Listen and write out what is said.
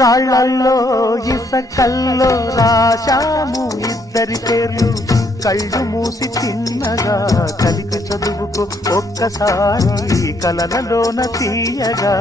రాళ్ళల్లో ఇసకల్లో రాశాము ఇద్దరి పేర్లు కళ్ళు మూసి చిన్నగా కలిపి చదువుకో ఒక్కసారి కలలలోన తీయగా